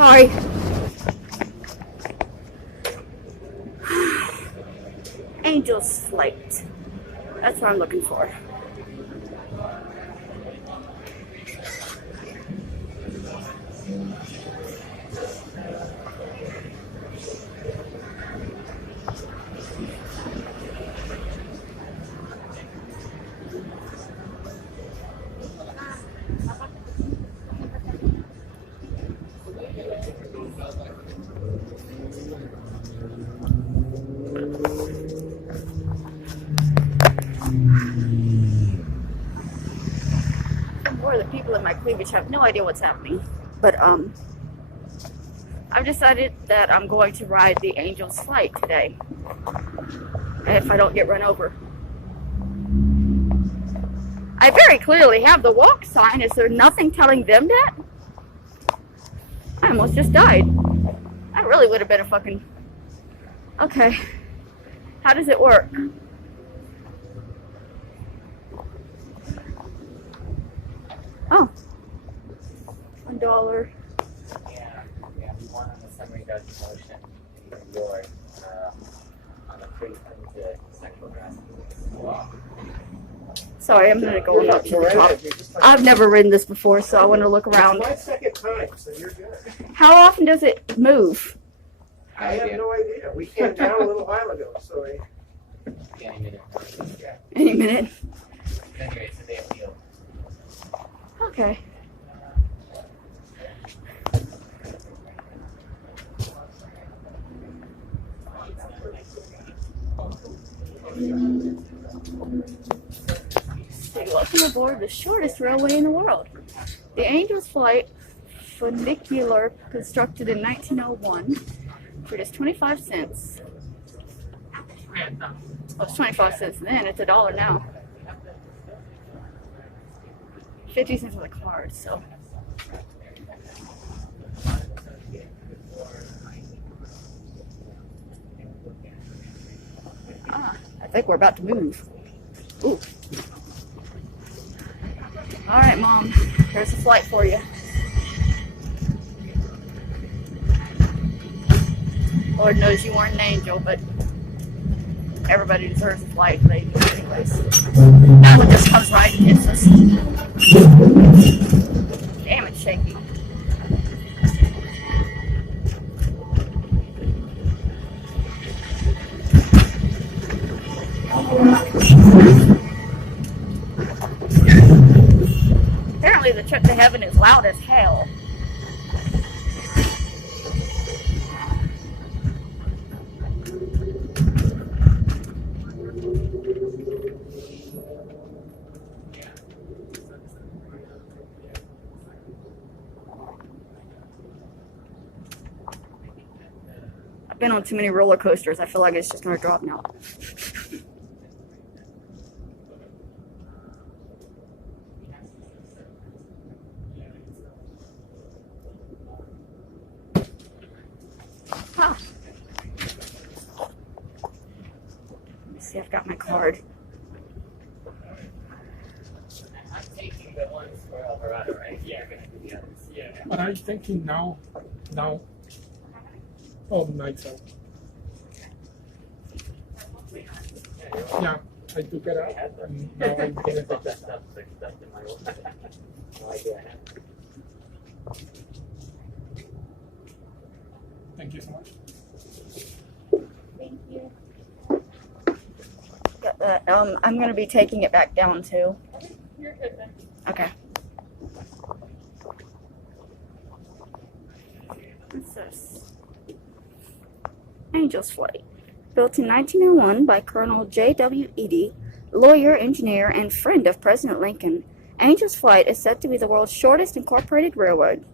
Sorry. Angel's Flight. That's what I'm looking for. More of the people in my cleavage have no idea what's happening, but I've decided that I'm going to ride the Angel's Flight today, if I don't get run over. I very clearly have the walk sign. Is there nothing telling them that? I almost just died. That really would have been a fucking... Okay. How does it work? Oh. $1. Yeah, we won on the summary judgment motion in New York on the treatment to sexual harassment. Sorry, I'm gonna go up to the top. I've never ridden this before, so I want to look around. It's my second time, so you're good. How often does it move? I have no idea. We came down a little while ago, so Any minute. yeah. Any minute. Anyway, so they appeal. Okay. So welcome aboard the shortest railway in the world. The Angel's Flight funicular, constructed in 1901 for just 25 cents. Well, it's 25 cents then, it's $1 now. 50 cents on the card, so. I think we're about to move. Ooh. Alright, Mom. Here's the flight for you. Lord knows you weren't an angel, but everybody deserves a flight. They do anyways. That one just comes right and hits us. Damn, it's shaky. Apparently the trip to heaven is loud as hell. I've been on too many roller coasters. I feel like it's just going to drop now. Ah. Let me see, I've got my card. I'm taking the ones for Alvarado, right? Yeah, I'm gonna do the others. Yeah. But I'm thinking now. Oh, nights out. Yeah, I took it out and now I'm gonna take that. Stuff in my own. No idea. Thank you so much. Thank you. Got that. I'm going to be taking it back down too. You're good then. Okay. What's this? Angel's Flight. Built in 1901 by Colonel J.W. Edie, lawyer, engineer, and friend of President Lincoln, Angel's Flight is said to be the world's shortest incorporated railroad.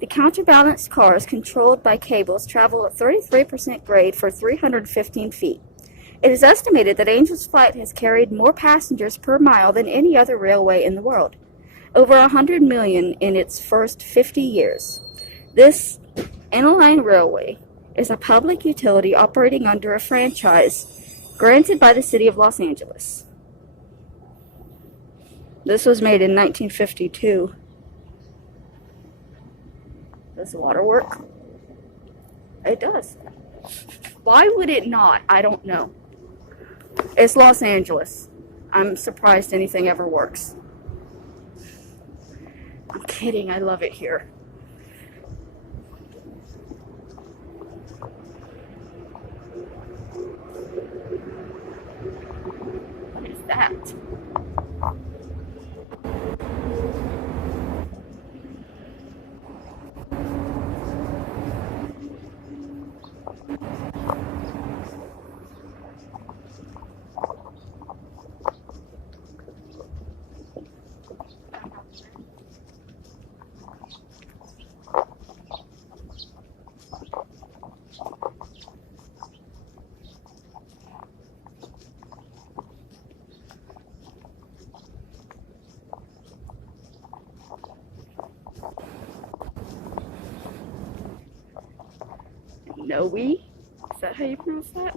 The counterbalanced cars, controlled by cables, travel at 33% grade for 315 feet. It is estimated that Angel's Flight has carried more passengers per mile than any other railway in the world, over 100 million in its first 50 years. This interline railway is a public utility operating under a franchise granted by the city of Los Angeles. This was made in 1952. Does the water work? It does. Why would it not? I don't know. It's Los Angeles. I'm surprised anything ever works. I'm kidding. I love it here. What is that? Noe? Is that how you pronounce that?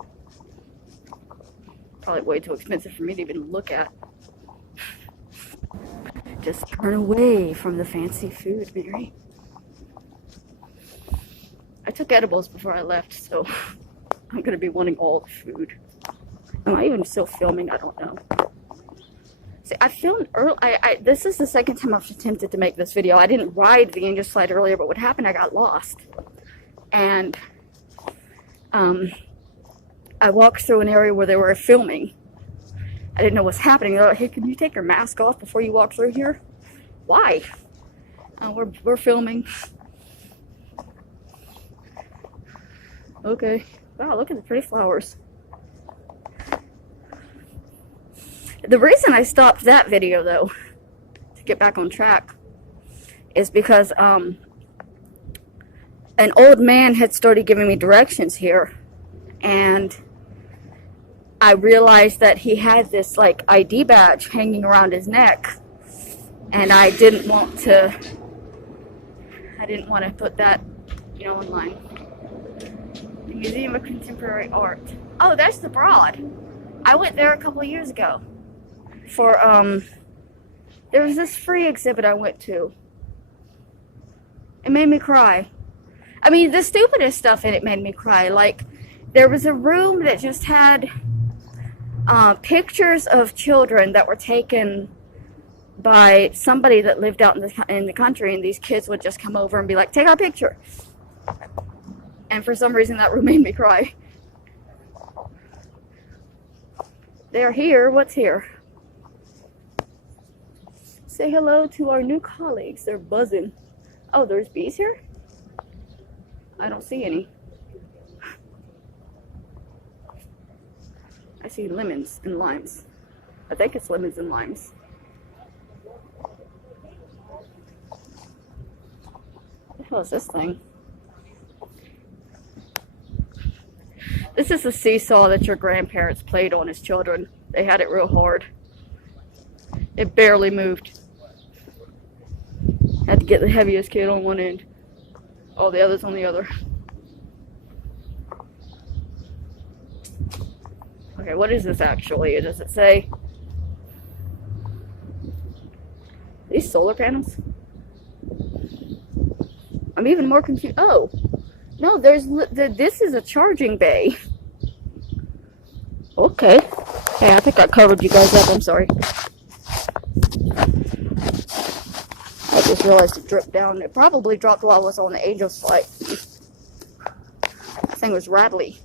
Probably way too expensive for me to even look at. Just turn away from the fancy food, Mary. I took edibles before I left, so I'm gonna be wanting all the food. Am I even still filming? I don't know. See, I filmed early. This is the second time I've attempted to make this video. I didn't ride the angel slide earlier, but what happened, I got lost. And I walked through an area where they were filming. I didn't know what's happening. They're like, hey, can you take your mask off before you walk through here? Why? We're filming. Okay. Wow, look at the pretty flowers. The reason I stopped that video, though, to get back on track, is because an old man had started giving me directions here, and I realized that he had this like ID badge hanging around his neck, and I didn't want to put that, you know, online. The Museum of Contemporary Art. Oh, that's the Broad. I went there a couple of years ago for there was this free exhibit I went to. It made me cry. I mean, the stupidest stuff in it made me cry. Like, there was a room that just had pictures of children that were taken by somebody that lived out in the country, and these kids would just come over and be like, take our picture. And for some reason, that room made me cry. They're here. What's here? Say hello to our new colleagues. They're buzzing. Oh, there's bees here? I don't see any. I see lemons and limes. I think it's lemons and limes. What the hell is this thing? This is the seesaw that your grandparents played on as children. They had it real hard. It barely moved. Had to get the heaviest kid on one end. All the others on the other. Okay, what is this actually? Does it say? These solar panels? I'm even more confused. Oh! No, this is a charging bay. Okay. Hey, I think I covered you guys up. I'm sorry. I just realized it dripped down. It probably dropped while I was on the Angel's Flight. This thing was rattly.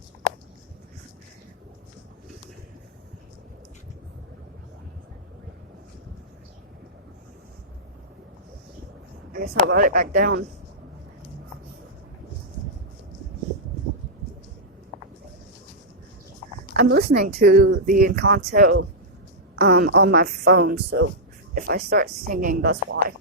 I guess I'll ride it back down. I'm listening to the Encanto on my phone, so if I start singing, that's why.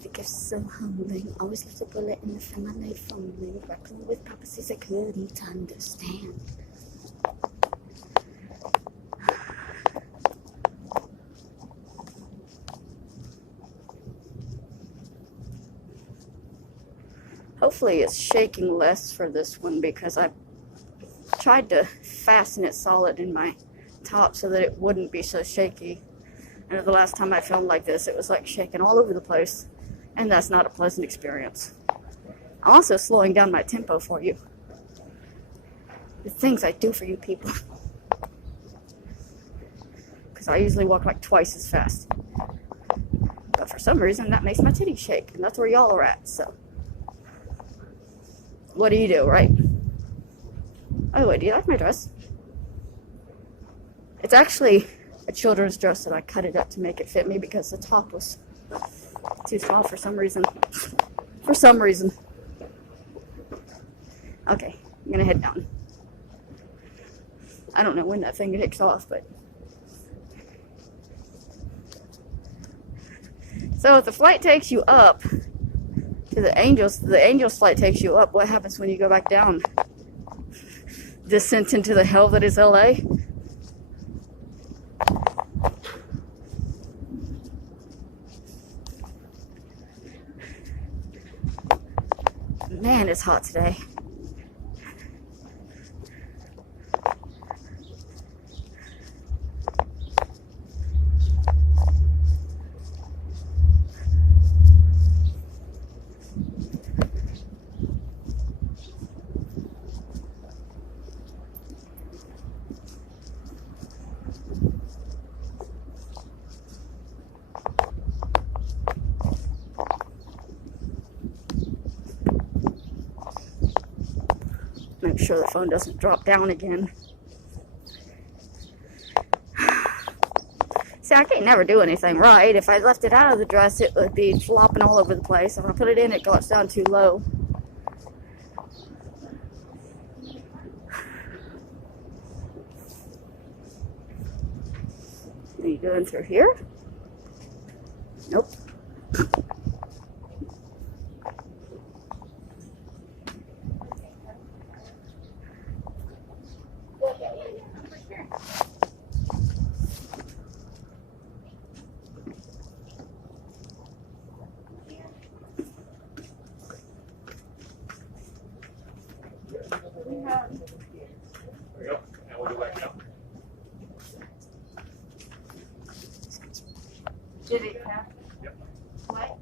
The gift's so humbling. Always left a bullet in the family fumbling. Grappling with prophecies I couldn't understand. Hopefully it's shaking less for this one, because I tried to fasten it solid in my top so that it wouldn't be so shaky. And the last time I filmed like this, it was like shaking all over the place. And that's not a pleasant experience. I'm also slowing down my tempo for you. The things I do for you people. Because I usually walk like twice as fast. But for some reason, that makes my titties shake. And that's where y'all are at, so. What do you do, right? By the way, do you like my dress? It's actually a children's dress that I cut it up to make it fit me because the top was too small for some reason. For some reason. Okay, I'm gonna head down. I don't know when that thing kicks off, but. So if the flight takes you up to the Angels flight takes you up, what happens when you go back down? Descent into the hell that is LA? Man, it's hot today. Make sure the phone doesn't drop down again. See, I can't never do anything right. If I left it out of the dress, it would be flopping all over the place. If I put it in, it drops down too low. Are you going through here? Nope. There we go. Now we'll go back down. Did it have? Yep. What?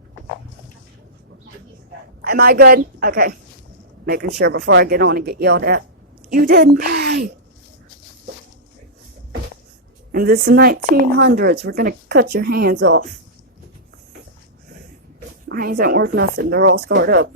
Am I good? Okay. Making sure before I get on and get yelled at. You didn't pay! In this 1900s, we're gonna cut your hands off. My hands ain't worth nothing. They're all scarred up.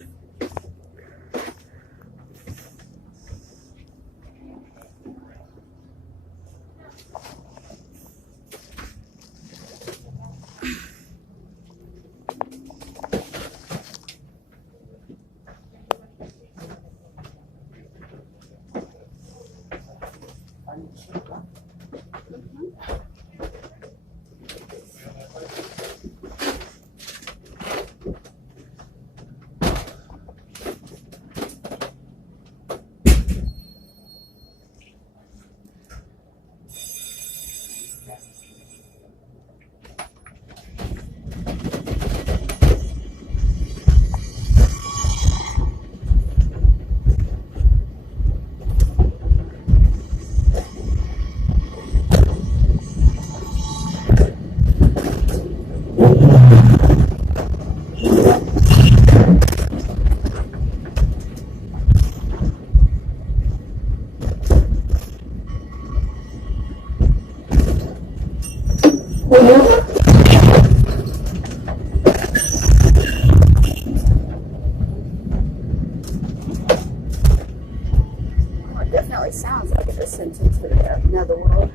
It definitely sounds like a descent into the netherworld.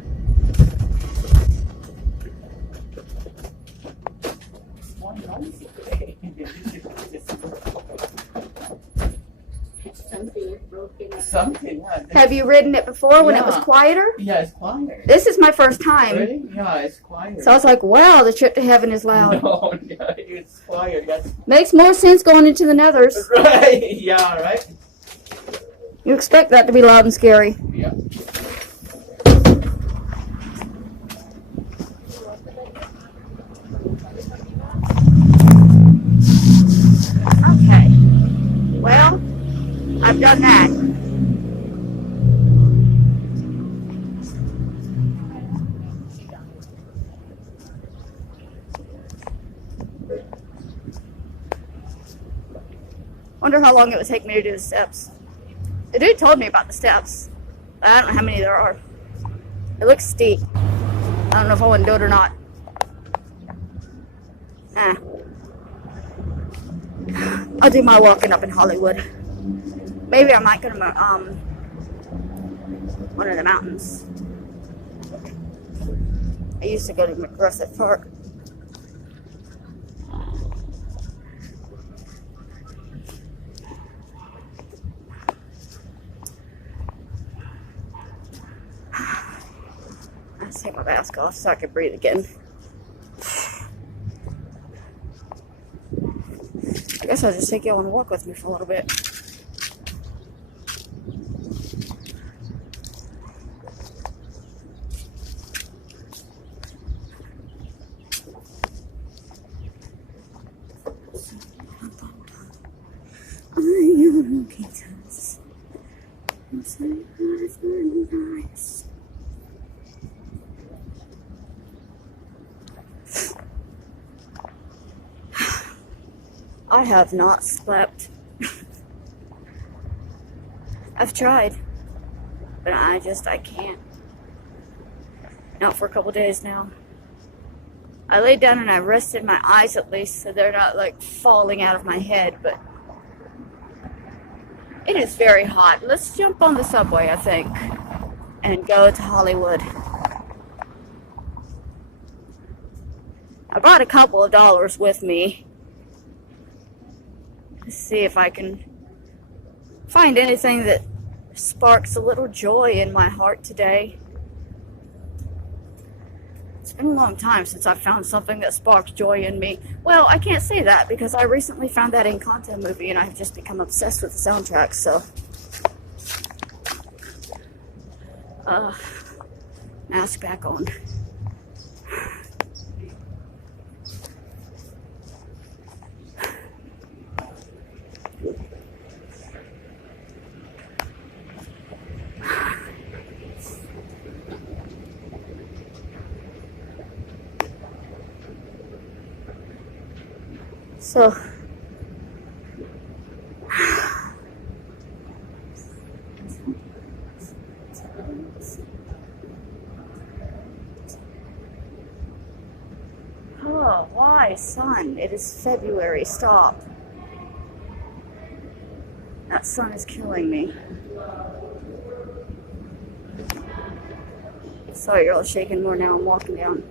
Something, yeah. Have you ridden it before when it was Yeah. quieter? Yeah, it's quieter. This is my first time. Really? Yeah, it's quieter. So I was like, wow, the trip to heaven is loud. No, yeah, it's quiet. That's Makes more sense going into the nethers. right. Yeah, right. You expect that to be loud and scary. Yeah. Okay. Well, I've done that. Wonder how long it would take me to do the steps. The dude told me about the steps. But I don't know how many there are. It looks steep. I don't know if I want to do it or not. I'll do my walking up in Hollywood. Maybe I might go to one of the mountains. I used to go to McGriffith Park. Let's take my mask off so I can breathe again. I guess I'll just take you on a walk with me for a little bit. I have not slept. I've tried, but I can't. Not for a couple days now. I laid down and I rested my eyes at least so they're not like falling out of my head, but it is very hot. Let's jump on the subway, I think, and go to Hollywood. I brought a couple of dollars with me. Let's see if I can find anything that sparks a little joy in my heart today. It's been a long time since I found something that sparks joy in me. Well, I can't say that because I recently found that Encanto movie and I've just become obsessed with the soundtrack, so. Mask back on. So, oh, why, son? It is February. Stop. That sun is killing me. Sorry, you're all shaking more now. I'm walking down.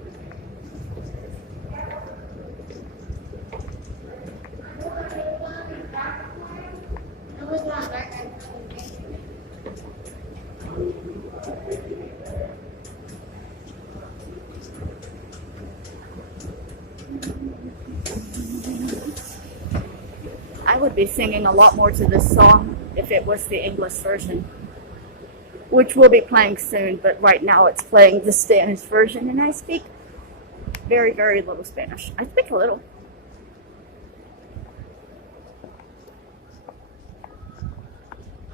I would be singing a lot more to this song if it was the English version, which will be playing soon, but right now it's playing the Spanish version, and I speak very, very little Spanish. I speak a little.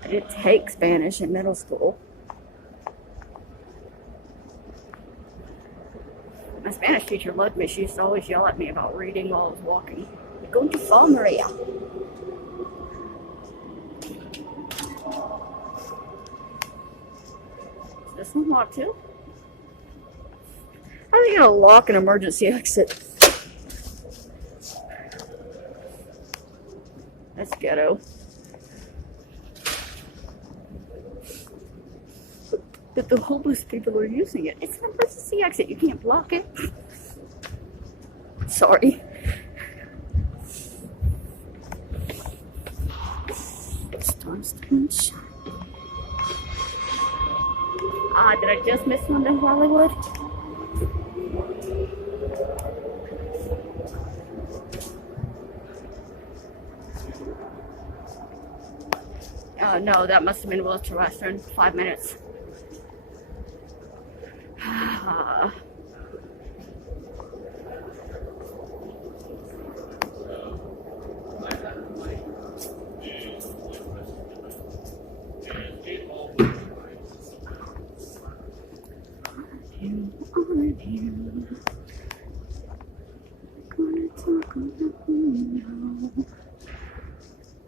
I did take Spanish in middle school. My Spanish teacher loved me. She used to always yell at me about reading while I was walking. You're going too far, Maria. Is this one locked too? How are they gonna lock an emergency exit? That's ghetto. But the homeless people are using it. It's an emergency exit. You can't block it. Sorry. Did I just miss one in Hollywood? No, that must have been Wilshire Western. 5 minutes.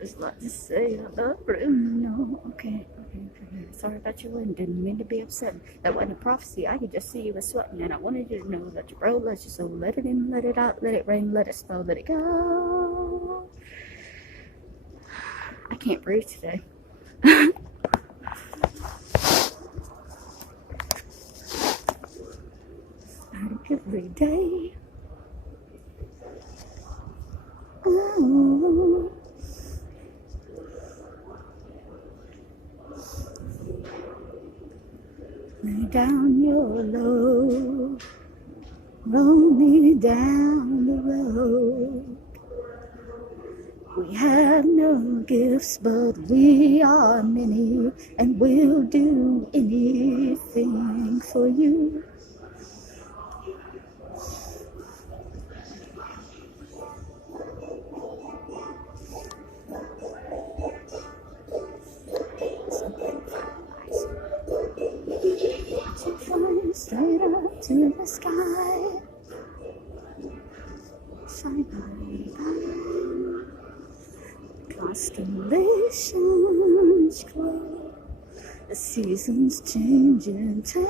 just like to say I love Bruno. Okay. Sorry about your wind. Didn't mean to be upset. That wasn't a prophecy. I could just see you were sweating, and I wanted you to know that your bro loves you. So let it in, let it out, let it rain, let it snow, let it go. I can't breathe today. Every day. Ooh. Lay down your load, roll me down the road. We have no gifts, but we are many, and we'll do anything for you. Straight up to the sky, shine bright, constellations glow, the seasons change in time,